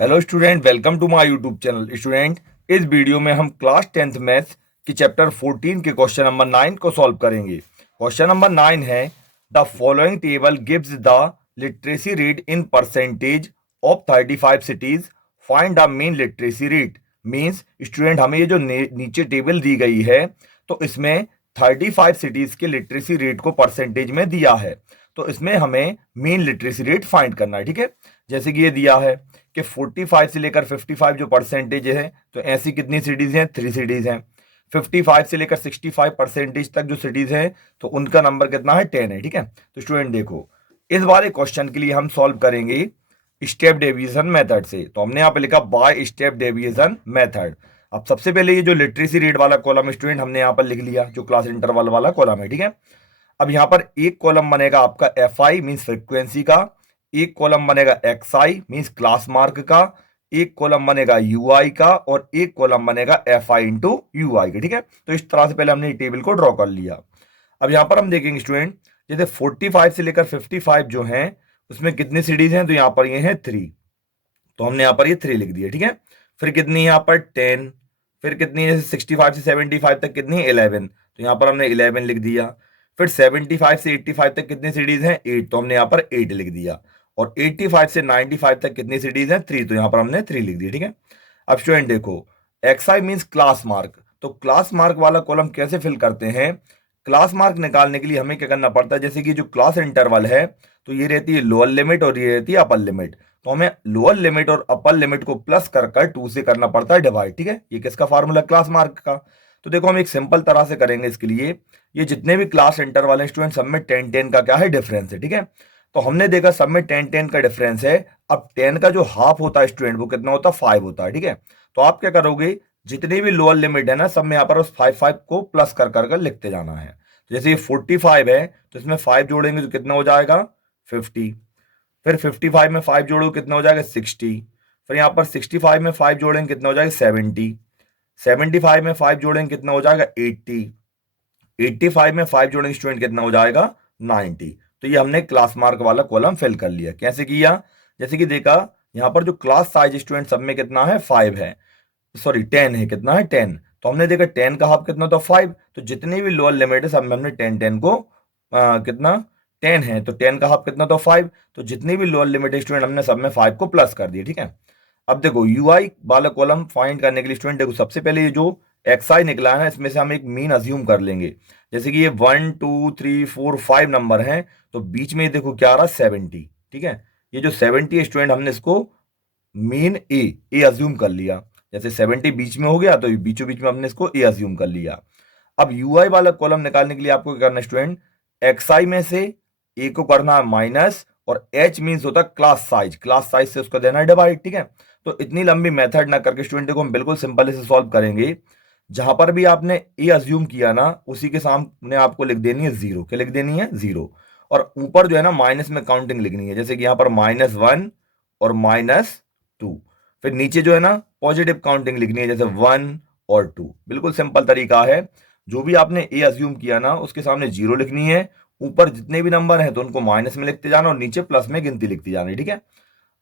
Hello student, welcome to my YouTube channel. Student, इस video में हम क्लास 10th मैथ्स की चैप्टर 14 के क्वेश्चन नंबर 9 को सॉल्व करेंगे। क्वेश्चन नंबर 9 है, the following table gives the literacy rate in percentage of 35 cities, find the mean literacy rate. Means student, हमें ये जो नीचे टेबल दी गई है तो इसमें 35 सिटीज के लिटरेसी रेट को परसेंटेज में दिया है, तो इसमें हमें मीन लिटरेसी रेट फाइंड करना है। ठीक है, जैसे कि ये दिया है कि 45 से लेकर 55 जो परसेंटेज है, तो ऐसी कितनी सिटीज हैं? 3 सिटीज हैं। 55 से लेकर 65 परसेंटेज तक जो सिटीज हैं, तो उनका नंबर कितना है? 10 है। ठीक है, तो स्टूडेंट देखो, इस वाले क्वेश्चन के लिए हम सॉल्व करेंगे स्टेप डेविएशन मेथड से। तो हमने यहाँ पे लिखा बाय स्टेप डेविएशन मेथड। अब सबसे पहले ये जो लिटरेसी रेट वाला कॉलम स्टूडेंट हमने यहाँ पर लिख लिया, जो क्लास इंटरवल वाला कॉलम है। ठीक है, अब यहाँ पर एक कॉलम बनेगा आपका एफ आई मीन्स फ्रिक्वेंसी का, एक कॉलम बनेगा x I means class mark का, एक कॉलम बनेगा यू आई का, और एक कॉलम बनेगा एफ आई इंटू यू आई का। ठीक है, तो इस तरह से पहले हमने टेबल को ड्रॉ कर लिया। अब यहाँ पर हम देखेंगे स्टूडेंट, जैसे 45 से लेकर 55 जो हैं उसमें कितनी सीरीज हैं? तो यहाँ पर ये हैं 3, तो हमने यहाँ पर ये 3 लिख दिया। ठीक है, फिर कितनी यहाँ पर 10, फिर कितनी है 65 से 75 तक कितनी? 11, तो यहाँ पर हमने 11 लिख दिया। फिर 75 से 85 तक कितनी सीरीज हैं? 8, तो हमने यहाँ पर 8 लिख दिया। और 85 से 95 तक कितनी सीरीज हैं? 3, तो यहाँ पर हमने 3 लिख दिया। ठीक है, अब स्टूडेंट देखो, x I means class mark, तो क्लास मार्क वाला कॉलम कैसे फिल करते हैं? क्लास मार्क निकालने के लिए हमें क्या करना पड़ता है? जैसे कि जो क्लास इंटरवल है, तो ये रहती है लोअर लिमिट और ये रहती है अपर लिमिट, तो हमें लोअर लिमिट और अपर लिमिट को प्लस कर 2 से करना पड़ता है डिवाइड। ठीक है, ये किसका फार्मूला? क्लास मार्क का। तो देखो, हम एक सिंपल तरह से करेंगे इसके लिए। ये जितने भी क्लास इंटरवल हैं स्टूडेंट, सब में 10-10 का क्या है? डिफरेंस है। ठीक है, तो हमने देखा सब में 10-10 का डिफरेंस है। अब 10 का जो हाफ होता है स्टूडेंट, वो कितना होता है? 5 होता है। ठीक है, तो आप क्या करोगे, जितनी भी लोअर लिमिट है ना, सब में यहाँ पर उस 5 को प्लस कर लिखते जाना है। तो जैसे ये 45 है, तो इसमें 5 जोड़ेंगे तो कितना हो जाएगा? 50। फिर 55 में 5 जोड़ो कितना हो जाएगा? 60। फिर यहाँ पर 65 में 5 जोड़ेंगे कितना हो जाएगा? 70। 75 में 5 जोड़ेंगे कितना हो जाएगा? 80। 85 में 5 जोड़ेंगे स्टूडेंट कितना हो जाएगा? 90। तो ये हमने क्लास मार्क वाला कॉलम फिल कर लिया। कैसे किया? जैसे कि देखा, यहाँ पर जो क्लास साइज स्टूडेंट सब में कितना है? 5 है, सॉरी 10 है। कितना है? 10। तो हमने देखा 10 का हाफ कितना था? 5, तो जितनी भी लोअर लिमिट है सब में हमने 10-10 को कितना 10 है, तो 10 का हाफ कितना था? 5, तो जितनी भी लोअर लिमिट है स्टूडेंट हमने सब में 5 को प्लस कर दिया। ठीक है, अब देखो यू आई वाला कॉलम फाइंड करने के लिए स्टूडेंट देखो, सबसे पहले ये जो एक्स आई निकला है ना, इसमें से हम एक मीन अज्यूम कर लेंगे। जैसे कि ये 1 2 3 4 5 नंबर हैं, तो बीच में देखो क्या आ रहा? 70। ठीक है, ये जो 70 है स्टूडेंट, हमने इसको मीन ए अज्यूम कर लिया। जैसे 70 बीच में हो गया, तो बीचों बीच में हमने इसको ए अज्यूम कर लिया। अब यू आई वाला कॉलम निकालने के लिए आपको क्या करना है स्टूडेंट? एक्स आई में से ए को करना है माइनस, और एच मीन्स होता है क्लास साइज, क्लास साइज से उसको देना है डिवाइड। ठीक है, तो इतनी लंबी मेथड ना करके स्टूडेंट को हम बिल्कुल सिंपल इसे सॉल्व करेंगे। जहां पर भी आपने ए अज्यूम किया ना, उसी के सामने आपको लिख देनी है 0। क्या लिख देनी है? 0। और ऊपर जो है ना, माइनस में काउंटिंग लिखनी है। जैसे कि यहां पर -1 और -2। फिर नीचे जो है ना, पॉजिटिव काउंटिंग लिखनी है, जैसे 1 और 2। बिल्कुल सिंपल तरीका है। जो भी आपने ए अज्यूम किया ना, उसके सामने 0 लिखनी है। ऊपर जितने भी नंबर हैं तो उनको माइनस में लिखते जाना, और नीचे प्लस में गिनती लिखती जानी। ठीक है,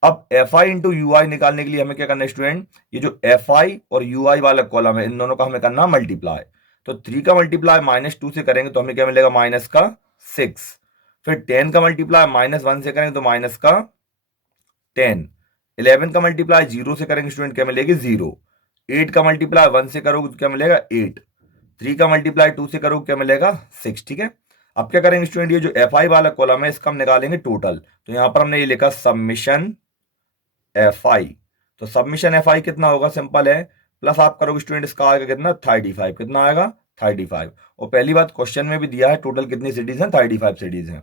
अब एफ आई इंटू यू आई निकालने के लिए हमें क्या करना है स्टूडेंट? ये जो एफ आई और यू आई वाला कॉलम है, इन दोनों का हमें करना मल्टीप्लाई। तो 3 का मल्टीप्लाई -2 से करेंगे तो हमें क्या मिलेगा? -6। फिर 10 का मल्टीप्लाई -1 से करेंगे तो -10। 11 का मल्टीप्लाई 0 से करेंगे स्टूडेंट, क्या मिलेगी? 0। 8 का मल्टीप्लाई 1 से करोगे तो क्या मिलेगा? 8। 3 का मल्टीप्लाई 2 से करोगे क्या मिलेगा? 6। ठीक है, अब क्या करेंगे स्टूडेंट? ये जो एफ आई वाला कॉलम है, इसका हम निकालेंगे टोटल। तो यहां पर हमने ये लिखा सबमिशन एफ आई। तो सबमिशन एफ आई कितना होगा? सिंपल है, प्लस आप करोगे स्टूडेंट, इसका आएगा कितना? 35। कितना आएगा? 35। और पहली बात क्वेश्चन में भी दिया है टोटल कितनी सिटीज हैं? 35 सिटीज हैं।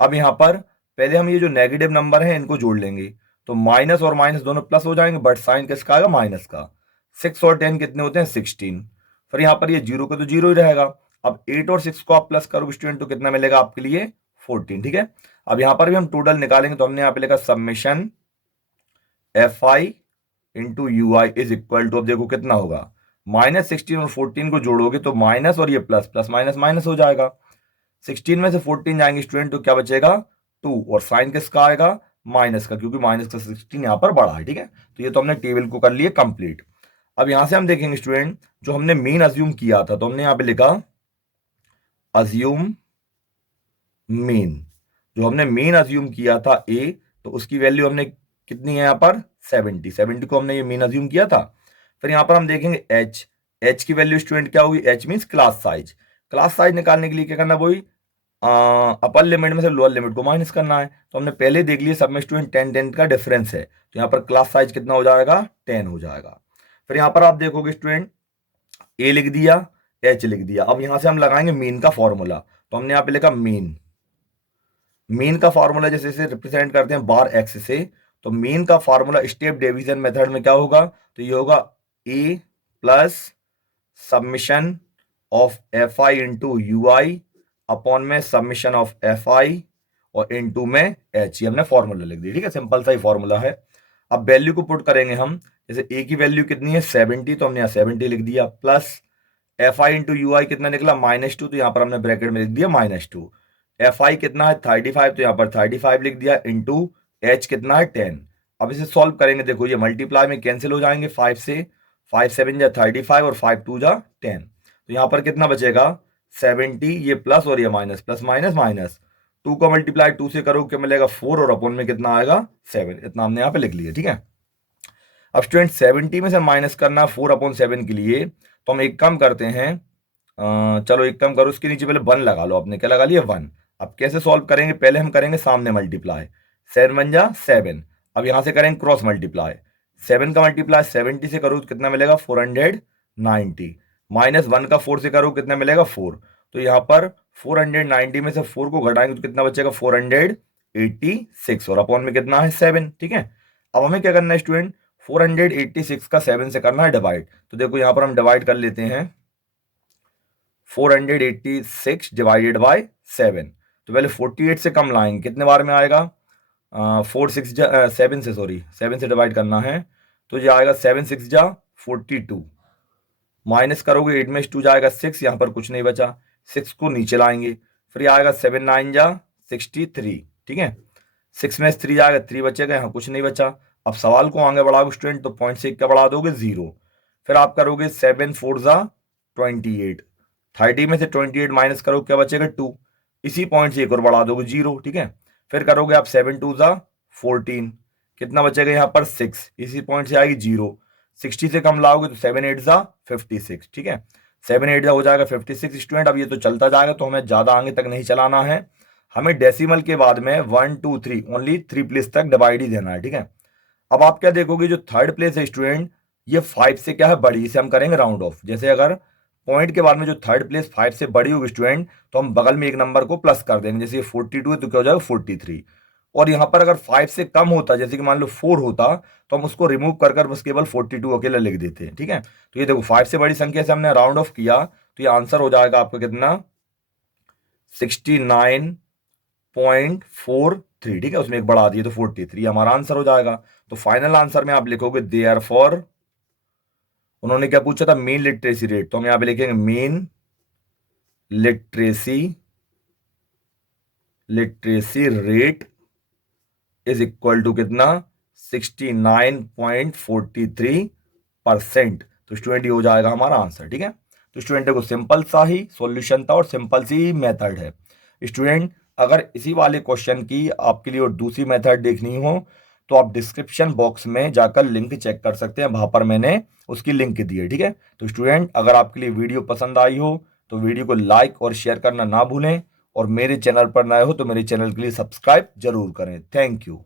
अब यहां पर पहले हम ये जो नेगेटिव नंबर है इनको जोड़ लेंगे, तो माइनस और माइनस दोनों प्लस हो जाएंगे, बट साइन किसका आएगा? माइनस का। 6 और 10 कितने होते हैं? 16। फिर यहां पर ये 0 का तो 0 ही रहेगा। अब 8 और 6 को आप प्लस करोगे स्टूडेंट तो कितना मिलेगा आपके लिए? 14। ठीक है, अब यहां पर भी हम टोटल निकालेंगे, तो हमने यहाँ पे लिखा summation f i into u i is equal to, अब देखो कितना होगा? -16 और 14 को जोड़ोगे तो माइनस, और ये प्लस, प्लस माइनस माइनस हो जाएगा। 16 में से 14 जाएंगे स्टूडेंट तो क्या बचेगा? 2। और साइन किसका आएगा? माइनस का, क्योंकि माइनस का 16 यहाँ पर बड़ा है, ठीक है। तो ये तो हमने टेबल को कर लिए कंप्लीट। अब यहां से हम देखेंगे स्टूडेंट, जो हमने मीन अज्यूम किया था, तो हमने यहाँ पे लिखा अज्यूम मीन। जो हमने मीन अज्यूम किया था ए, तो उसकी वैल्यू हमने कितनी है यहाँ पर 70 को हमने ये मीन अज्यूम किया था। फिर यहाँ पर हम देखेंगे एच। एच की वैल्यू स्टूडेंट क्या होगी, H means class size. Class size निकालने के लिए क्या करना, वही अपर लिमिट में से लोअर लिमिट को माइनस करना है। तो हमने पहले देख लिया सब में स्टूडेंट 10 का डिफरेंस है, तो यहाँ पर क्लास साइज कितना हो जाएगा, 10 हो जाएगा। फिर यहाँ पर आप देखोगे स्टूडेंट ए लिख दिया, एच लिख दिया। अब यहां से हम लगाएंगे मीन का फॉर्मूला, तो हमने यहाँ पे लिखा मीन। मीन का फॉर्मूला जैसे इसे रिप्रेजेंट करते हैं बार एक्स से, तो मीन का फॉर्मूला स्टेप डिवीजन मेथड में क्या होगा, तो ये होगा a plus summation of f i into u i upon में सबमिशन ऑफ एफ आई और इनटू में एच। ये हमने फॉर्मूला लिख दिया, ठीक है, सिंपल सा ही फॉर्मूला है। अब वैल्यू को पुट करेंगे हम, जैसे ए की वैल्यू कितनी है 70, तो हमने यहाँ 70 लिख दिया, plus f i into u i कितना निकला -2, तो यहाँ पर हमने ब्रैकेट में लिख दिया -2। एफ आई कितना है 35, तो यहाँ पर 35 लिख दिया, इंटू एच कितना है 10। अब इसे सॉल्व करेंगे, देखो ये मल्टीप्लाई में कैंसिल हो जाएंगे 5 से, 5 7 जा 35 और 5 2 जा 10। तो यहाँ पर कितना बचेगा 70, ये प्लस और ये माइनस, प्लस माइनस माइनस, 2 का मल्टीप्लाई 2 से करो क्या मिलेगा 4 और अपॉन में कितना आएगा 7। इतना हमने यहाँ पे लिख लिया, ठीक है। अब स्टूडेंट 70 में से माइनस करना 4/7 के लिए, तो हम एक काम करते हैं, चलो एक काम करो, उसके नीचे पहले 1 लगा लो, आपने क्या लगा लिया 1। अब कैसे सॉल्व करेंगे, पहले हम करेंगे सामने मल्टीप्लाई, 7 1 जा 7। अब यहां से करेंगे क्रॉस मल्टीप्लाई, 7 का मल्टीप्लाई 70 से करो तो कितना मिलेगा 490, माइनस 1 का 4 से करो कितना मिलेगा 4। तो यहाँ पर 490 में से 4 को घटाएंगे तो कितना बचेगा 486 और अपॉन में कितना है 7, ठीक है। अब हमें क्या करना है स्टूडेंट, 486 का 7 से करना है डिवाइड। तो देखो यहां पर हम डिवाइड कर लेते हैं, 486 डिवाइडेड बाय 7। तो पहले 48 से कम लाएंगे, कितने बार में आएगा 7 से, सॉरी 7 से डिवाइड करना है, तो ये आएगा 7 6 जा 42, माइनस करोगे 8 में 2 जाएगा 6, यहां पर कुछ नहीं बचा, 6 को नीचे लाएंगे, फिर आएगा 7 9 जा 63, ठीक है, 6 में 3 जाएगा 3 बचेगा, यहाँ कुछ नहीं बचा। अब सवाल को आगे बढ़ाओगे स्टूडेंट, तो पॉइंट से क्या बढ़ा दोगे 0, फिर आप करोगे 7 4 जा 28, 30 में से 28 माइनस करो क्या बचेगा 2, इसी पॉइंट से एक और बढ़ा दोगे 0, ठीक है। फिर करोगे आप 7 2 जा 14, कितना बचेगा यहाँ पर 6, इसी पॉइंट से आएगी 0, 60 से कम लाओगे तो 7 8 जा 56, ठीक है, 7 8 जा हो जाएगा 56 स्टूडेंट। अब ये तो चलता जाएगा, तो हमें ज्यादा आगे तक नहीं चलाना है, हमें डेसिमल के बाद में 1 2 3 ओनली 3 प्लेस तक डिवाइड ही देना है, ठीक है। अब आप क्या देखोगे, जो थर्ड प्लेस है स्टूडेंट, ये 5 से क्या है बड़ी, इसे हम करेंगे राउंड ऑफ। जैसे अगर पॉइंट के बाद में जो थर्ड प्लेस 5 से बड़ी होगी स्टूडेंट, तो हम बगल में एक नंबर को प्लस कर देंगे, जैसे ये 42 है तो क्या हो जाएगा 43। और यहाँ पर अगर 5 से कम होता, जैसे कि मान लो 4 होता, तो हम उसको रिमूव कर बस केवल 42 अकेला लिख देते हैं, ठीक है। तो ये देखो 5 से बड़ी संख्या से हमने राउंड ऑफ किया, तो ये आंसर हो जाएगा आपका कितना 69.43, ठीक है, उसमें एक बढ़ा दिए तो 43 हमारा आंसर हो जाएगा। तो फाइनल आंसर में आप लिखोगे देयरफॉर, उन्होंने क्या पूछा था मीन लिटरेसी रेट, तो हम यहां पे लिखेंगे mean literacy rate is equal to कितना 69.43%। तो स्टूडेंट ये हो जाएगा हमारा आंसर, ठीक है। तो स्टूडेंट को सिंपल सा ही सॉल्यूशन था और सिंपल सी मेथड है। स्टूडेंट अगर इसी वाले क्वेश्चन की आपके लिए और दूसरी मेथड देखनी हो, तो आप डिस्क्रिप्शन बॉक्स में जाकर लिंक चेक कर सकते हैं, वहां पर मैंने उसकी लिंक दी है, ठीक है। तो स्टूडेंट अगर आपके लिए वीडियो पसंद आई हो तो वीडियो को लाइक और शेयर करना ना भूलें, और मेरे चैनल पर नए हो तो मेरे चैनल के लिए सब्सक्राइब जरूर करें। Thank you.